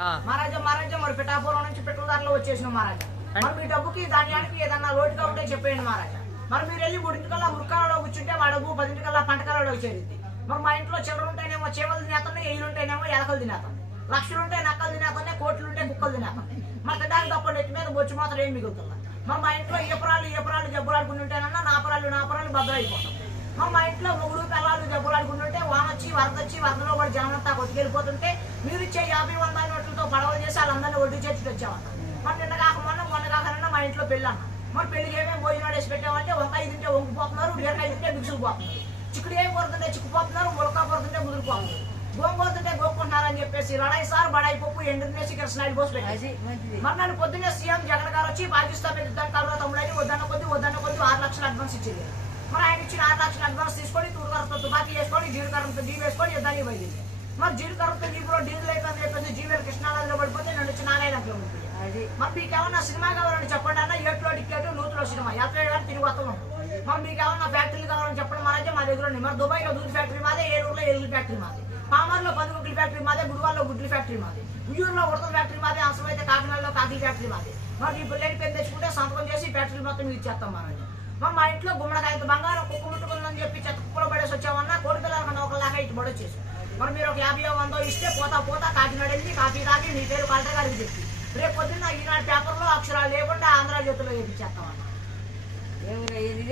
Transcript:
మహారాజా మహారాజా మరి పిఠాపురం నుంచి పెట్టుదారిలో వచ్చేసిన మహారాజా మరి మీ డబ్బుకి ధాన్యానికి ఏదన్నా లోటుగా ఉంటే చెప్పేయండి మహారాజా. మరి మీరు వెళ్ళి 3 మురకాలలో కూర్చుంటే మా డబ్బు 10 పంటకాలలో చేరింది. మరి మా ఇంట్లో చిల్లర ఉంటేనేమో చేవలు తినేస్తాయి, ఎయ్యలు ఉంటేనేమో ఎలకలు తినేస్తాయి, లక్షలుంటే నక్కలు తినేస్తాయి, కోట్లుంటే కుక్కలు తినేస్తాయి. మరి తినడానికి తప్ప నెత్తి మీద బొచ్చు మాత్రం ఏం మిగులుతుంది. మరి మా ఇంట్లో ఏపరాలు జబ్బులాడుకుని ఉంటేనన్నా నాపరాలు బద్దలైపోతాం. మరి మా ఇంట్లో మొగుడు పిల్లలు జబ్బులాడుకుని ఉంటే వానొచ్చి వరదలో పడి జనంతా కొట్టుకెళ్ళిపోతుంటే మీరు ఇచ్చే 50-100 నోట్లతో పడవలు చేసి వాళ్ళందరినీ ఒడ్డు చేసి వచ్చామన్న. మరి నిన్న కాక మొన్న కాకనన్నా మా ఇంట్లో పెళ్ళి అన్న. మరి పెళ్లికి ఏమేమి భోజనాలు వేసి పెట్టామంటే వంకాయ తింటే వంగిపోతున్నారు, బీరకాయ తింటే బిగుసుకుపోతున్నారు, చిక్కుడు ఏం కొడుతుంటే చిక్కుపోతున్నారు, ములకాయ కొడుతుంటే ముదిరిపోతున్నారు, గోంగూరుతుంటే గోక్కుంటున్నారని చెప్పేసి లడాయి సార్ బడాయి పప్పు ఎండునేసి కృష్ణాయిల్ పోసి పెట్టేసి మరి నన్ను పొద్దున్నే సీఎం జగన్ గారు వచ్చి పాకిస్తాన్ యుద్ధానికి కలరా తమ్ముడని వద్దన్న కొద్ది 6 లక్షలు అడ్వాన్స్ ఇచ్చేది. మరి ఆయన ఇచ్చిన 6 లక్షలు అడ్వాన్స్ తీసుకొని తూరుకరతో తుపాకీ వేసుకొని జీడికర్రతో డీ వేసుకొని యుద్ధానికి పోయింది. మరి జీడికర్రతో డీపులో డీజిల్ అయిపోయింది చెప్పేసి జీవీఎల్ కృష్ణాలలో పడిపోతే నన్ను వచ్చి నారాయణలో ఉంటుంది. మరి మీకు ఏమన్నా సినిమా కావాలని చెప్పండి అన్న, 7లో టికెట్ 100లో సినిమా 57 గారు తిరిగి వస్తున్నాం. మరి మీకు ఏమన్నా ఫ్యాక్టరీలు కావాలని చెప్పండి మహారాజా మా దగ్గర ఉంది. మరి దుబాయ్లో దూది ఫ్యాక్టరీ మాదే, ఏలూరులో ఎల్లు ఫ్యాక్టరీ మాది, పామర్లో 10 గుడ్ల ఫ్యాక్టరీ మాదే, గుడివాళ్ళలో గుడ్ల ఫ్యాక్టరీ మాది, ఉయ్యూరులో ఉడత ఫ్యాక్టరీ మాదే, అవసరమైతే కాకినాడలో కాకి ఫ్యాక్టరీ మాది. మరి ఈ పిల్లలు పెద్ద తెచ్చుకుంటే సంతకం చేసి ఫ్యాక్టరీ మొత్తం మీరు ఇచ్చేస్తాం మహారాజా. మరి మా ఇంట్లో గుమ్మడికాయంత బంగారం కుక్క ముట్టుకుందని చెప్పి చెత్త కుక్కలో పడేసి వచ్చామన్నా కోడి పిల్లల కన్నా ఒకలాగా ఇటు పడొచ్చేసి. మరి మీరు ఒక 50-100 ఇస్తే పోతా కాకినాడ వెళ్ళి కాఫీ తాగి నీ పేరు కలెక్టర్ గారికి చెప్పి రేపు పొద్దున్న ఈనాడు పేపర్లో అక్షరాలు లేకుండా ఆంధ్ర జ్యోతిలో వేయించేస్తామన్నా.